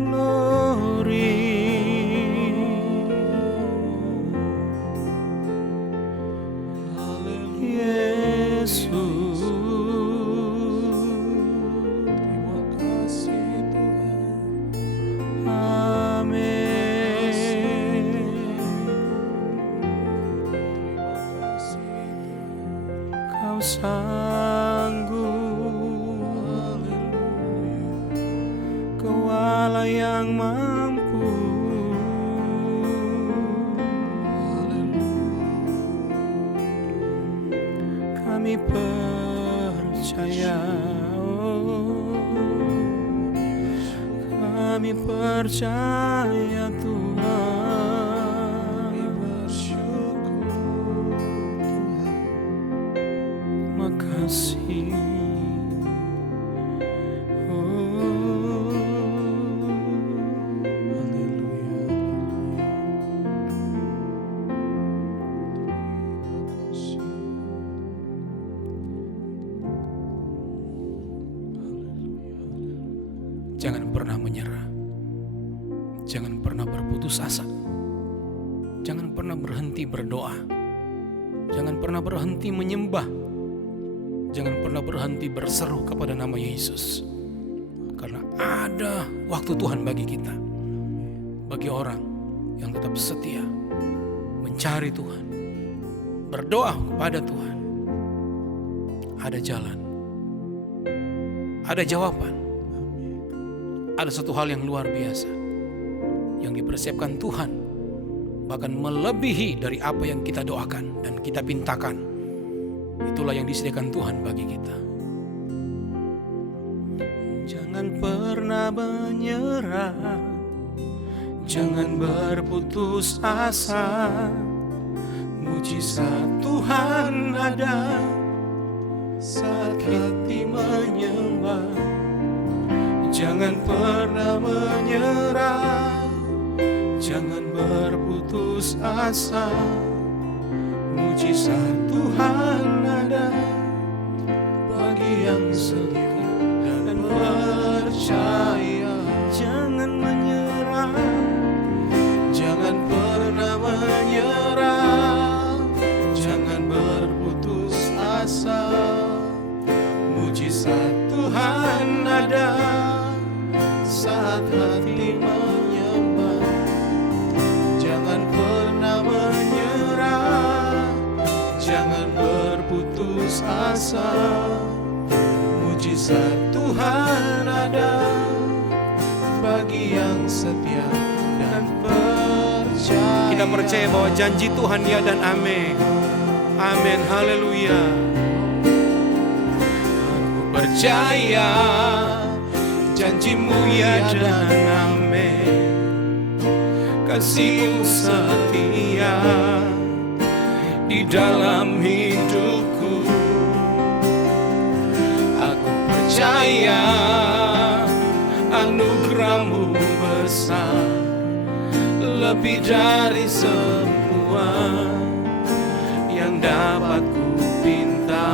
Glory. Yesus. Kau sanggup, Kau Allah yang mampu. Kami percaya, kami percaya Tuhan. Makasih. Jangan pernah menyerah. Jangan pernah berputus asa. Jangan pernah berhenti berdoa. Jangan pernah berhenti menyembah. Jangan pernah berhenti berseru kepada nama Yesus. Karena ada waktu Tuhan bagi kita. Bagi orang yang tetap setia mencari Tuhan, berdoa kepada Tuhan. Ada jalan, ada jawaban. Ada satu hal yang luar biasa yang dipersiapkan Tuhan bahkan melebihi dari apa yang kita doakan dan kita pintakan. Itulah yang disediakan Tuhan bagi kita. Jangan pernah menyerah, jangan berputus asa. Mujizat Tuhan ada saat hati menyembah. Jangan pernah menyerah, jangan berputus asa. Mujizat Tuhan ada bagi yang setia dan percaya. Jangan menyerah, jangan pernah menyerah, jangan berputus asa. Mujizat Tuhan ada saat hati menyembah. Jangan pernah menyerah, jangan berputus asa. Mujizat Tuhan ada bagi yang setia dan percaya. Kita percaya bahwa janji Tuhan ya dan amin. Amin, haleluya. Aku percaya janji-Mu ya dan amin. Kasih-Mu setia di dalam hidupku. Aku percaya anugerah-Mu besar, lebih dari semua yang dapat ku pinta.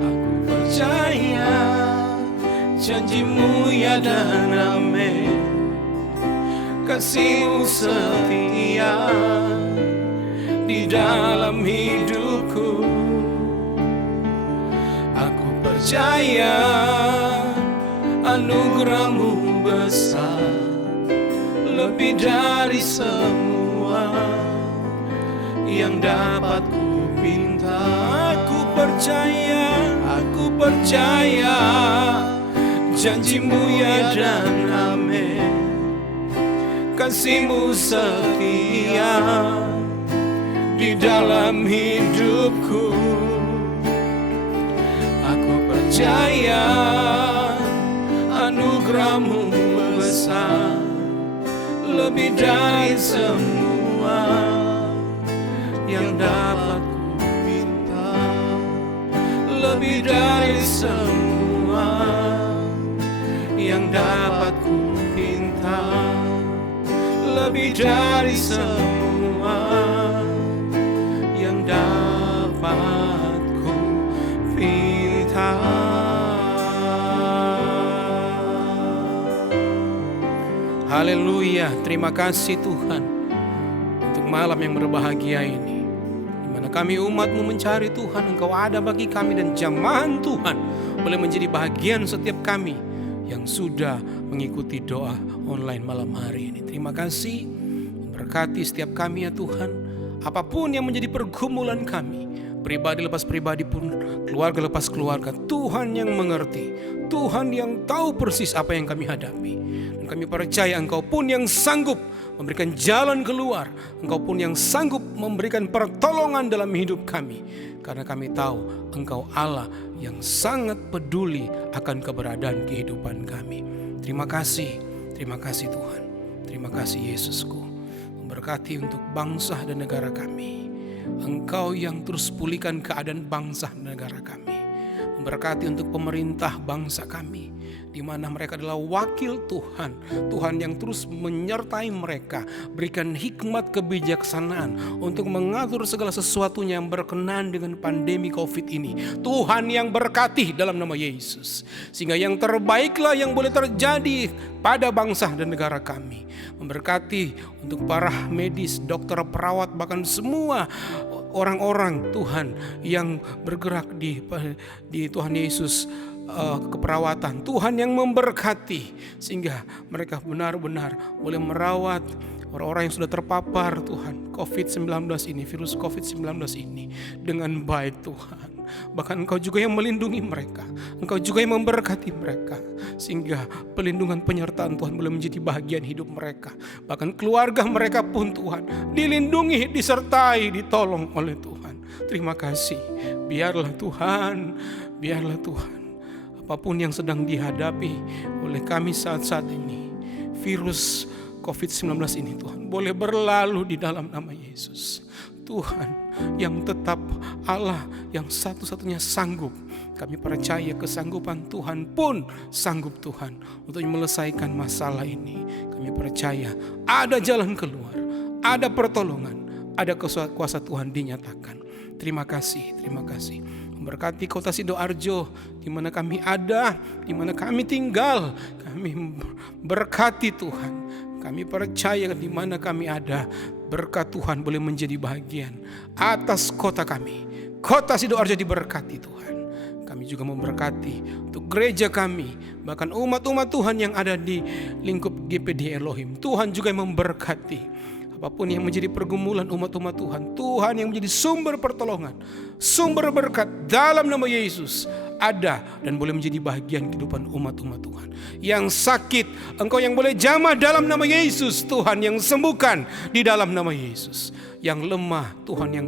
Aku percaya janji-Mu ya dan amin. Kasih-Mu setia di dalam hidupku. Aku percaya anugerah-Mu besar, lebih dari semua yang dapat ku pinta. Aku percaya janji-Mu ya dan amin. Kasih-Mu setia di dalam hidupku. Aku percaya anugerah-Mu besar, lebih dari semua yang dapat ku pinta. Lebih dari semua yang dapat ku pinta. Lebih dari semua yang dapat ku pinta. Haleluya, terima kasih Tuhan untuk malam yang berbahagia ini, di mana kami umat-Mu mencari Tuhan. Engkau ada bagi kami dan jamahan Tuhan boleh menjadi bagian setiap kami yang sudah mengikuti doa online malam hari ini. Terima kasih, memberkati setiap kami ya Tuhan. Apapun yang menjadi pergumulan kami, pribadi lepas pribadi pun, keluarga lepas keluarga, Tuhan yang mengerti, Tuhan yang tahu persis apa yang kami hadapi. Dan kami percaya Engkau pun yang sanggup memberikan jalan keluar, Engkau pun yang sanggup memberikan pertolongan dalam hidup kami. Karena kami tahu Engkau Allah yang sangat peduli akan keberadaan kehidupan kami. Terima kasih Tuhan. Terima kasih Yesusku. Memberkati untuk bangsa dan negara kami. Engkau yang terus pulihkan keadaan bangsa dan negara kami. Memberkati untuk pemerintah bangsa kami, di mana mereka adalah wakil Tuhan. Tuhan yang terus menyertai mereka, berikan hikmat kebijaksanaan untuk mengatur segala sesuatunya yang berkenan dengan pandemi COVID ini. Tuhan yang berkati dalam nama Yesus, sehingga yang terbaiklah yang boleh terjadi pada bangsa dan negara kami. Memberkati untuk para medis, dokter, perawat, bahkan semua orang-orang Tuhan yang bergerak di Tuhan Yesus keperawatan, Tuhan yang memberkati sehingga mereka benar-benar boleh merawat orang-orang yang sudah terpapar Tuhan COVID-19 ini, virus COVID-19 ini dengan baik Tuhan. Bahkan Engkau juga yang melindungi mereka, Engkau juga yang memberkati mereka, sehingga pelindungan penyertaan Tuhan boleh menjadi bahagian hidup mereka. Bahkan keluarga mereka pun Tuhan dilindungi, disertai, ditolong oleh Tuhan. Terima kasih. Biarlah Tuhan, apapun yang sedang dihadapi oleh kami saat-saat ini, virus COVID-19 ini Tuhan boleh berlalu di dalam nama Yesus. Tuhan yang tetap Allah yang satu-satunya sanggup. Kami percaya kesanggupan Tuhan pun sanggup Tuhan untuk menyelesaikan masalah ini. Kami percaya ada jalan keluar, ada pertolongan, ada kuasa Tuhan dinyatakan. Terima kasih. Memberkati kota Sidoarjo di mana kami ada, di mana kami tinggal. Kami berkati Tuhan. Kami percaya di mana kami ada, berkat Tuhan boleh menjadi bahagian atas kota kami. Kota Sidoarjo diberkati Tuhan. Kami juga memberkati untuk gereja kami, bahkan umat-umat Tuhan yang ada di lingkup GPD Elohim. Tuhan juga yang memberkati. Apapun yang menjadi pergumulan umat-umat Tuhan, Tuhan yang menjadi sumber pertolongan, sumber berkat dalam nama Yesus ada dan boleh menjadi bahagian kehidupan umat-umat Tuhan. Yang sakit, Engkau yang boleh jamah dalam nama Yesus, Tuhan yang sembuhkan di dalam nama Yesus. Yang lemah, Tuhan yang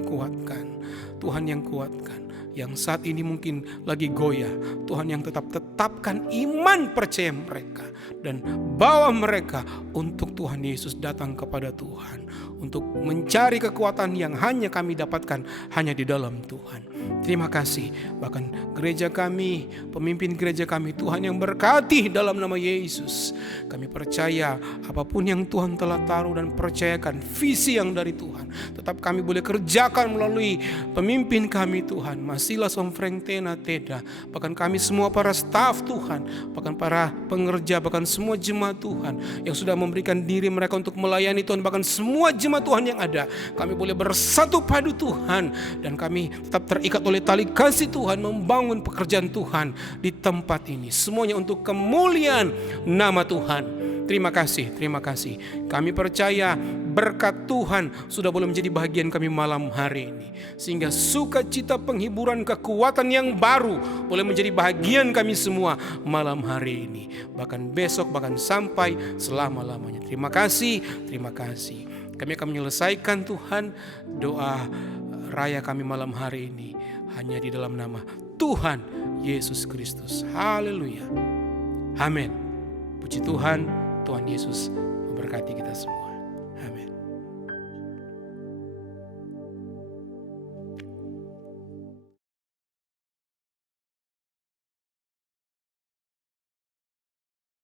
kuatkan. Yang saat ini mungkin lagi goyah, Tuhan yang tetapkan iman percaya mereka dan bawa mereka untuk Tuhan Yesus datang kepada Tuhan, untuk mencari kekuatan yang hanya kami dapatkan hanya di dalam Tuhan. Terima kasih. Bahkan gereja kami, pemimpin gereja kami, Tuhan yang berkati dalam nama Yesus. Kami percaya apapun yang Tuhan telah taruh dan percayakan visi yang dari Tuhan, tetap kami boleh kerjakan melalui pemimpin kami Tuhan, Masilas Om Frank Tena Teda, bahkan kami semua para staf Tuhan, bahkan para pengerja, bahkan semua jemaat Tuhan yang sudah memberikan diri mereka untuk melayani Tuhan, bahkan semua jemaat Tuhan yang ada, kami boleh bersatu padu Tuhan, dan kami tetap terikat oleh tali kasih Tuhan membangun pekerjaan Tuhan di tempat ini, semuanya untuk kemuliaan nama Tuhan. Terima kasih. Kami percaya berkat Tuhan sudah boleh menjadi bahagian kami malam hari ini, sehingga sukacita, penghiburan, kekuatan yang baru boleh menjadi bahagian kami semua malam hari ini, bahkan besok, bahkan sampai selama-lamanya. Terima kasih. Kami akan menyelesaikan Tuhan doa raya kami malam hari ini hanya di dalam nama Tuhan Yesus Kristus. Haleluya. Amin. Puji Tuhan, Tuhan Yesus memberkati kita semua. Amin.